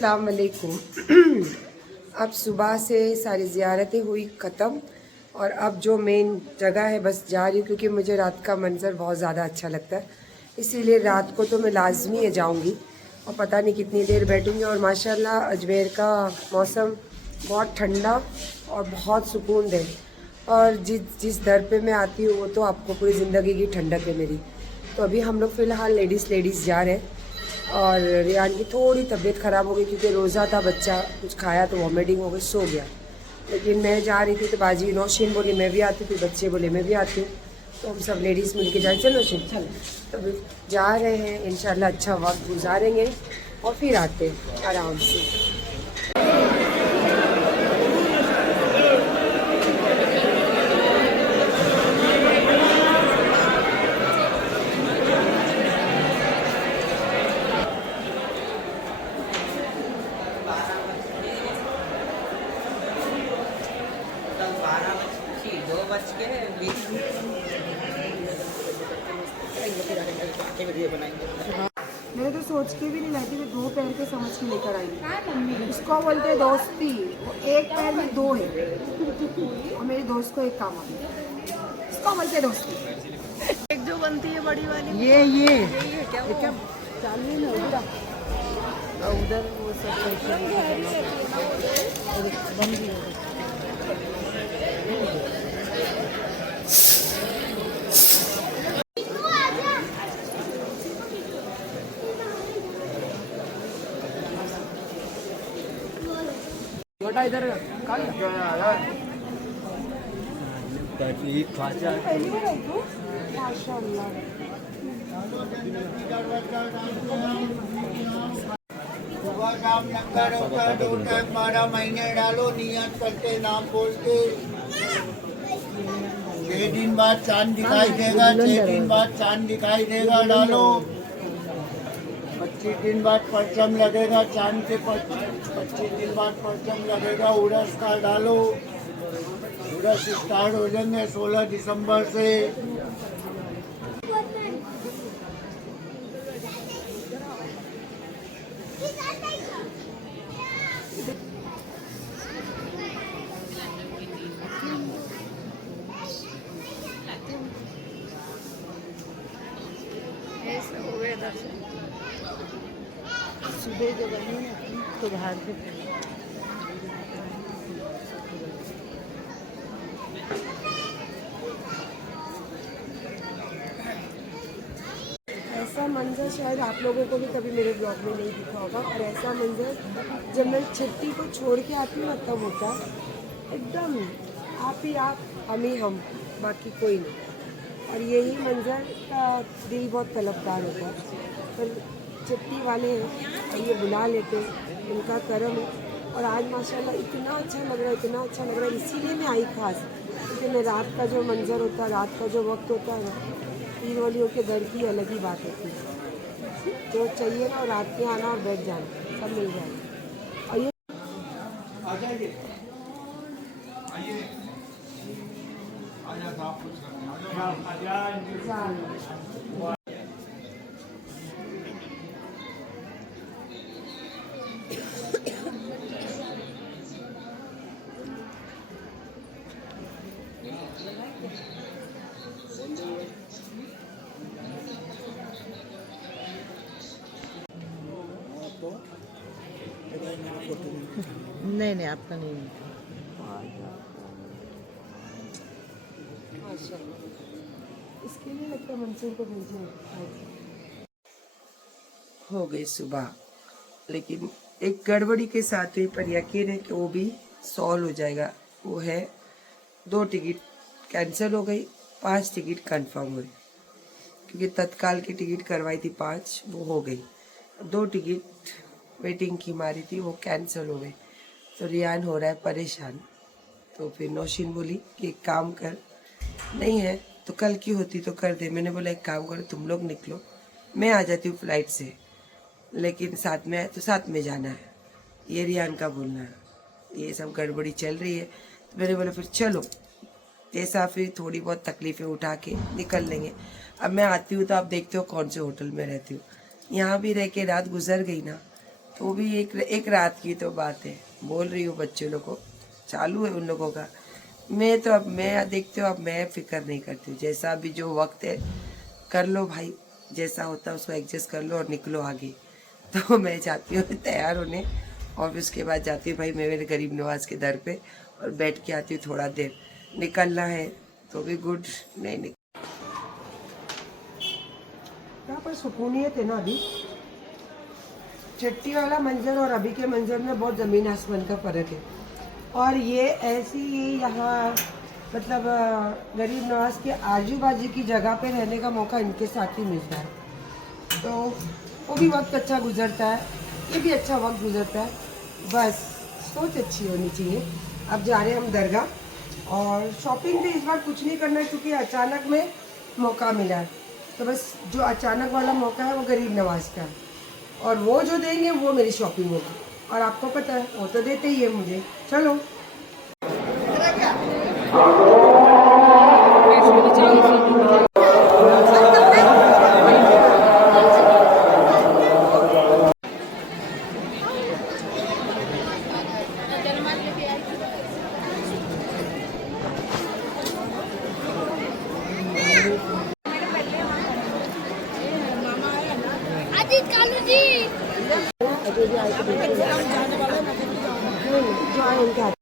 अस्सलाम वालेकुम। अब सुबह से सारी ज़ियारतें हुई ख़त्म और अब जो मेन जगह है बस जा रही हूँ, क्योंकि मुझे रात का मंज़र बहुत ज़्यादा अच्छा लगता है। इसीलिए रात को तो मैं लाजमी है जाऊँगी और पता नहीं कितनी देर बैठूँगी। और माशाल्लाह अजमेर का मौसम बहुत ठंडा और बहुत सुकून दे। और जिस दर पे मैं आती हूँ वो तो आपको पूरी ज़िंदगी की ठंडक है मेरी। तो अभी हम लोग फ़िलहाल लेडीज़ जा रहे हैं। और रियान की थोड़ी तबीयत ख़राब हो गई क्योंकि रोज़ा था, बच्चा कुछ खाया तो वॉमिटिंग हो गई, सो गया। लेकिन मैं जा रही थी तो बाजी नौशीन बोली मैं भी आती, फिर बच्चे बोले मैं भी आती हूँ, तो हम सब लेडीज़ मिल के जाए। चलो नौशीन चल, तो जा रहे हैं। इंशाल्लाह अच्छा वक्त गुजारेंगे और फिर आते हैं आराम से। मैंने तो सोच के भी नहीं लाई थी, मैं दो पैर के समझ के लेकर आई। इसको बोलते हैं दोस्ती। वो एक पैर में दो है और मेरी दोस्त को एक काम आ गया। इसको बोलते हैं दोस्ती। एक जो बनती है बड़ी वाली, ये क्या चालू है ना उधर वो सब बन गई है। बेटा इधर सुबह शाम लंगर होता है, 2 टाइम 12 महीने डालो, नियत करके नाम बोल के। 6 दिन बाद चांद दिखाई देगा, 6 दिन बाद चांद दिखाई देगा, डालो। 25 दिन बाद परचम लगेगा, चांद के 25 दिन बाद परचम लगेगा, उड़स का डालो। उड़स स्टार्ट हो जाएंगे 16 दिसंबर से। सुबह जब आई ना तो बाहर से ऐसा मंजर शायद आप लोगों को भी कभी मेरे ब्लॉग में नहीं दिखा होगा। और ऐसा मंजर जब मैं छुट्टी को छोड़ के आती हूँ ना तब होता है। एकदम आप ही आप, हम ही हम, बाकी कोई नहीं। और यही मंजर का दिल बहुत तलबदार होता है। पर छुट्टी वाले हैं और ये बुला लेते हैं, उनका करम है। और आज माशाल्लाह इतना अच्छा लग रहा है, इतना अच्छा लग रहा है। इसीलिए मैं आई खास, क्योंकि मैं रात का जो मंजर होता है, रात का जो वक्त होता है ना, पीर वालियों के दर की अलग ही बात होती है। जो चाहिए ना रात में आना और बैठ जाना, सब मिल जाएगा। और ये नहीं आपका नहीं है। इसके लिए लगता है मंसूर को भेजे। हो गई सुबह, लेकिन एक गड़बड़ी के साथ हुई, पर यकीन है कि वो भी सॉल्व हो जाएगा। वो है 2 टिकट कैंसिल हो गई, 5 टिकट कंफर्म हुई। क्योंकि तत्काल की टिकट करवाई थी 5, वो हो गई। 2 टिकट वेटिंग की मारी थी, वो कैंसिल हो गई। तो रियान हो रहा है परेशान। तो फिर नौशीन बोली कि एक काम कर, नहीं है तो कल की होती तो कर दे। मैंने बोला एक काम करो, तुम लोग निकलो, मैं आ जाती हूँ फ्लाइट से, लेकिन साथ में आए तो साथ में जाना है, ये रियान का बोलना है। ये सब गड़बड़ी चल रही है। तो मैंने बोला फिर चलो, जैसा फिर थोड़ी बहुत तकलीफ़ें उठा के निकल लेंगे। अब मैं आती हूँ तो आप देखते हो कौन से होटल में रहती हूँ, यहाँ भी रह के रात गुजर गई ना तो भी एक रात की तो बात है। बोल रही हूँ बच्चे लोग को, चालू है उन लोगों का। मैं तो अब मैं देखते हो, अब मैं फिक्र नहीं करती हूँ। जैसा भी जो वक्त है कर लो भाई, जैसा होता है उसको एडजस्ट कर लो और निकलो आगे। तो मैं जाती हूँ तैयार होने, और फिर उसके बाद जाती हूँ भाई मैं मेरे गरीब नवाज के दर पे और बैठ के आती हूँ थोड़ा देर। निकलना है तो भी गुड, नहीं निकल। यहाँ पर सुकूनियत है ना अभी। चट्टी वाला मंजर और अभी के मंजर में बहुत ज़मीन आसमान का फ़र्क है। और ये ऐसी यहाँ मतलब गरीब नवाज के आजू बाजू की जगह पे रहने का मौका इनके साथ ही मिलता है, तो वो भी वक्त अच्छा गुजरता है, ये भी अच्छा वक्त गुजरता है। बस सोच अच्छी होनी चाहिए। अब जा रहे हैं हम दरगाह, और शॉपिंग भी इस बार कुछ नहीं करना है क्योंकि अचानक में मौका मिला है। तो बस जो अचानक वाला मौका है वो गरीब नवाज का है, और वो जो देंगे वो मेरी शॉपिंग होगी। और आपको पता है वो तो देते ही है मुझे। चलो जो आए उनके हाथ।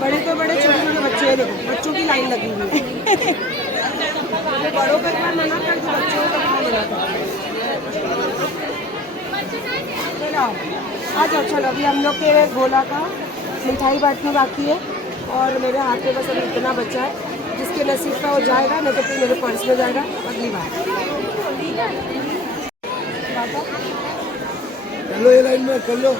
बड़े तो बड़े, छोटे छोटे बच्चे हैं, देखो बच्चों की लाइन लगी हुई है। बड़ों पर इतना मना कर दो, बच्चों को कहाँ मना कर। आ जाओ, चलो अभी हम लोग के गोला का मिठाई बांटनी बाकी है, और मेरे हाथ में बस अभी इतना बचा है। जिसके नसीब का वो जाएगा, नहीं तो फिर मेरे पर्स में जाएगा अगली बार। चलो ये लाइन में कर लो।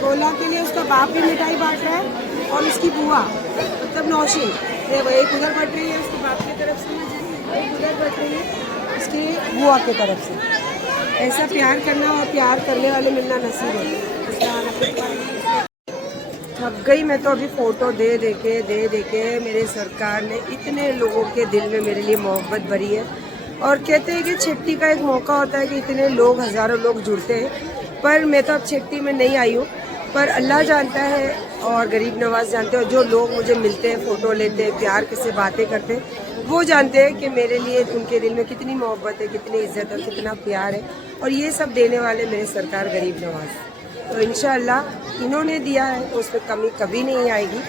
गोला के लिए उसका बाप भी मिठाई बांट रहा है, और उसकी बुआ मतलब नौशीन, ये वो एक उधर बट रही है उसके बाप की तरफ से, एक उधर बट रही है उसकी बुआ की तरफ से। ऐसा प्यार करना और प्यार करने वाले मिलना नसीब है। थक गई मैं तो अभी फ़ोटो दे दे के। मेरे सरकार ने इतने लोगों के दिल में मेरे लिए मोहब्बत भरी है। और कहते हैं कि छठी का एक मौका होता है कि इतने लोग, हज़ारों लोग जुड़ते हैं, पर मैं तो अब छठी में नहीं आई हूँ। पर अल्लाह जानता है और गरीब नवाज जानते हैं, और जो लोग मुझे मिलते हैं, फ़ोटो लेते हैं, प्यार से बातें करते हैं, वो जानते हैं कि मेरे लिए उनके दिल में कितनी मोहब्बत है, कितनी इज्जत है, कितना प्यार है। और ये सब देने वाले मेरे सरकार गरीब नवाज। तो इंशाअल्लाह इन्होंने दिया है तो उसमें कमी कभी नहीं आएगी।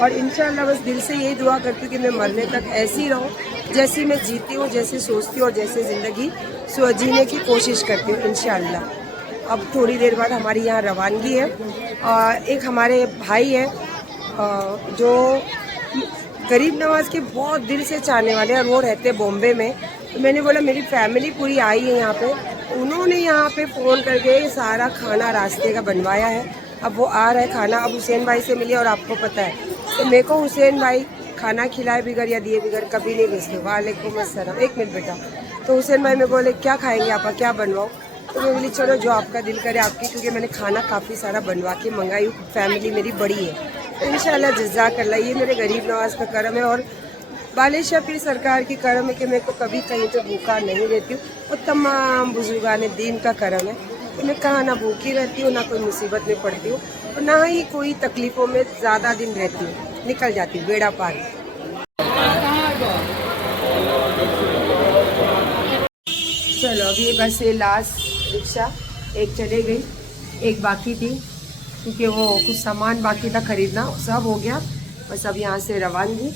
और इंशाअल्लाह बस दिल से यही दुआ करती हूँ कि मैं मरने तक ऐसी रहूँ जैसी मैं जीती हूँ, जैसे सोचती हूँ, और जैसे ज़िंदगी जीने की कोशिश करती हूँ इंशाअल्लाह। अब थोड़ी देर बाद हमारी यहाँ रवानगी है। एक हमारे भाई है जो गरीब नवाज के बहुत दिल से चाहने वाले हैं, और वो रहते बॉम्बे में। तो मैंने बोला मेरी फैमिली पूरी आई है यहाँ पे, उन्होंने यहाँ पे फ़ोन करके सारा खाना रास्ते का बनवाया है। अब वो आ रहा है खाना। अब हुसैन भाई से मिले, और आपको पता है तो मेरे को हुसैन भाई खाना खिलाए बिगर या दिए बिगर कभी नहीं भेजते। वालेकुम अस्सलाम। एक मिनट बेटा। तो हुसैन भाई मैं बोले क्या खाएंगे आप, क्या बनवाओ? तो मैं बोली चलो जो आपका दिल करे आपकी, क्योंकि मैंने खाना काफ़ी सारा बनवा के मंगाई हूँ, फैमिली मेरी बड़ी है। तो इंशाल्लाह जज़ाकल्लाह, ये मेरे गरीब नवाज का करम है। और बालिशा पीर सरकार की करम है कि मेरे को कभी कहीं पे भूखा नहीं रहती हूँ, और तमाम बुजुर्गान दीन का करम है कि मैं कहाँ ना भूखी रहती हूँ, ना कोई मुसीबत में पड़ती हूँ, और ना ही कोई तकलीफ़ों में ज़्यादा दिन रहती हूँ, निकल जाती हूँ बेड़ा पार। चलो अभी बस ये लास्ट रिक्शा एक चले गई, एक बाकी थी क्योंकि वो कुछ सामान बाकी था खरीदना, सब हो गया। बस अब यहाँ से रवानगी।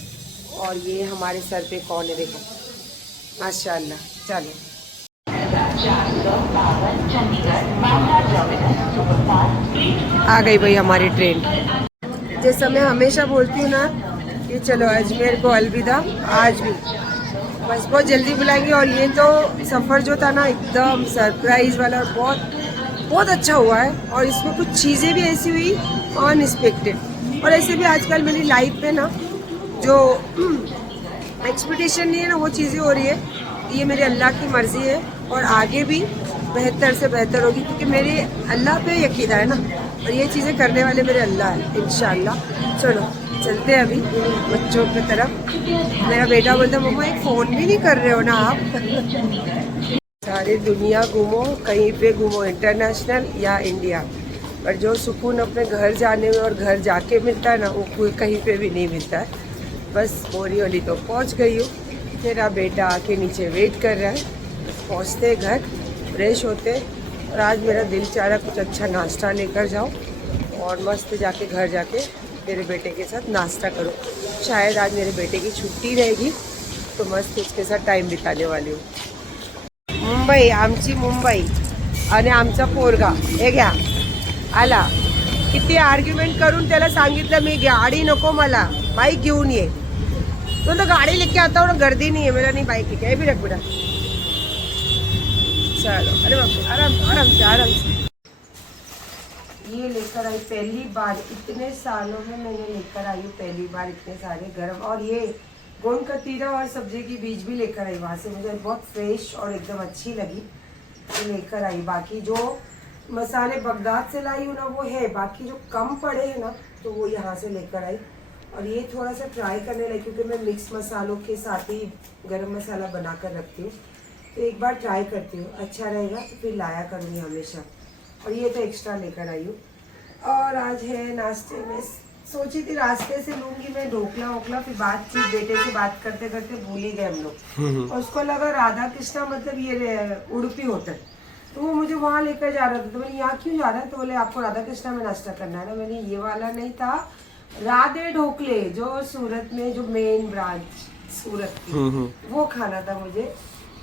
और ये हमारे सर पे कौन है देखो, माशाल्लाह। चलो आ गई भाई हमारी ट्रेन। जैसा मैं हमेशा बोलती हूँ ना कि चलो अजमेर को अलविदा, आज भी बस बहुत जल्दी बुलाएंगे। और ये तो सफ़र जो था ना एकदम सरप्राइज़ वाला, और बहुत अच्छा हुआ है। और इसमें कुछ चीज़ें भी ऐसी हुई अनएक्सपेक्टेड, और ऐसे भी आजकल मेरी लाइफ में ना जो एक्सपेक्टेशन नहीं है ना वो चीज़ें हो रही है। ये मेरे अल्लाह की मर्ज़ी है, और आगे भी बेहतर से बेहतर होगी, क्योंकि मेरे अल्लाह पे यकीन है ना, और ये चीज़ें करने वाले मेरे अल्लाह है इंशाअल्लाह। चलो चलते हैं अभी बच्चों की तरफ। मेरा बेटा बोलता मम्मा एक फ़ोन भी नहीं कर रहे हो ना आप। सारी दुनिया घूमो, कहीं पे घूमो, इंटरनेशनल या इंडिया, पर जो सुकून अपने घर जाने में और घर जाके मिलता है ना, वो कहीं पे भी नहीं मिलता है। बस बोरीवली तो पहुंच गई हूँ। मेरा बेटा आके नीचे वेट कर रहा है। पहुंचते घर, फ्रेश होते, और आज मेरा दिल चाह रहा कुछ अच्छा नाश्ता लेकर जाओ और मस्त जाके घर जाके मेरे बेटे के साथ नाश्ता करो। शायद आज मेरे बेटे की छुट्टी रहेगी तो मस्त उसके साथ टाइम बिताने वाली हूँ। मुंबई, आमची मुंबई आणि आमचा पोरगा हे घ्या आला। किती आर्ग्युमेंट करून त्याला सांगितलं मी गाडी नको मला, बाईक घेऊन ये। तो गाड़ी लेके आता हूँ ना, गर्दी नहीं है, मेरा नहीं बाइक लेके। ये भी रख बेटा, चलो। अरे बाप, आराम आराम से आराम से। ये लेकर आई पहली बार, इतने सालों में मैंने लेकर आई हूँ पहली बार इतने सारे गरम। और ये गोंद कतीरा और सब्जी की बीज भी लेकर आई वहाँ से, मुझे बहुत फ्रेश और एकदम अच्छी लगी तो लेकर आई। बाकी जो मसाले बगदाद से लाई हूँ ना वो है, बाकी जो कम पड़े हैं ना तो वो यहाँ से लेकर आई। और ये थोड़ा सा ट्राई करने लगी क्योंकि मैं मिक्स मसालों के साथ ही गरम मसाला बना कर रखती हूँ, तो एक बार ट्राई करती हूँ, अच्छा रहेगा तो फिर लाया करूँगी हमेशा। और ये तो एक्स्ट्रा लेकर आई हूँ। और आज है नाश्ते में, सोची थी रास्ते से लूँगी मैं ढोकला वोकला, फिर बातचीत बेटे से बात करते करते भूल ही गए हम लोग। और उसको लगा राधा कृष्णा मतलब ये उड़पी होटल, तो वो मुझे वहाँ लेकर जा रहा था। तो मैंने यहाँ क्यों जा रहा है, तो बोले आपको राधा कृष्णा में नाश्ता करना है ना। मैंने ये वाला नहीं था, राधे ढोकले जो सूरत में जो मेन ब्रांच सूरत की, वो खाना था मुझे।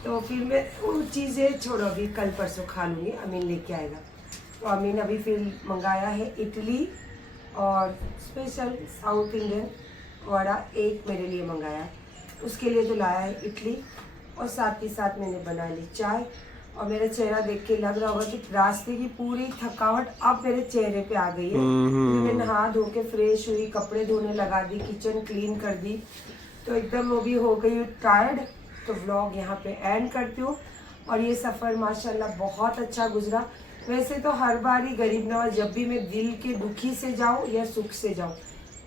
तो फिर मैं वो चीज़ें छोड़ो, अभी कल परसों खा लूँगी, अमीन लेके आएगा। तो अमीन अभी फिर मंगाया है इडली और स्पेशल साउथ इंडियन वड़ा एक मेरे लिए मंगाया, उसके लिए तो लाया है इडली, और साथ ही साथ मैंने बना ली चाय। और मेरा चेहरा देख के लग रहा होगा कि रास्ते की पूरी थकावट अब मेरे चेहरे पे आ गई है। मैं नहा धो के फ्रेश हुई, कपड़े धोने लगा दी, किचन क्लीन कर दी, तो एकदम वो भी हो गई हूँ टायर्ड। तो व्लॉग यहाँ पे एंड करती हूँ। और ये सफ़र माशाल्लाह बहुत अच्छा गुजरा। वैसे तो हर बार ही गरीब नवाज, जब भी मैं दिल के दुखी से जाऊँ या सुख से जाऊँ,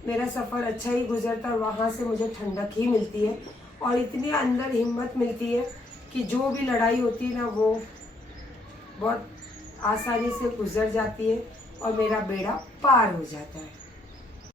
मेरा सफ़र अच्छा ही गुजरता है। वहाँ से मुझे ठंडक ही मिलती है और इतनी अंदर हिम्मत मिलती है कि जो भी लड़ाई होती है ना वो बहुत आसानी से गुजर जाती है और मेरा बेड़ा पार हो जाता है।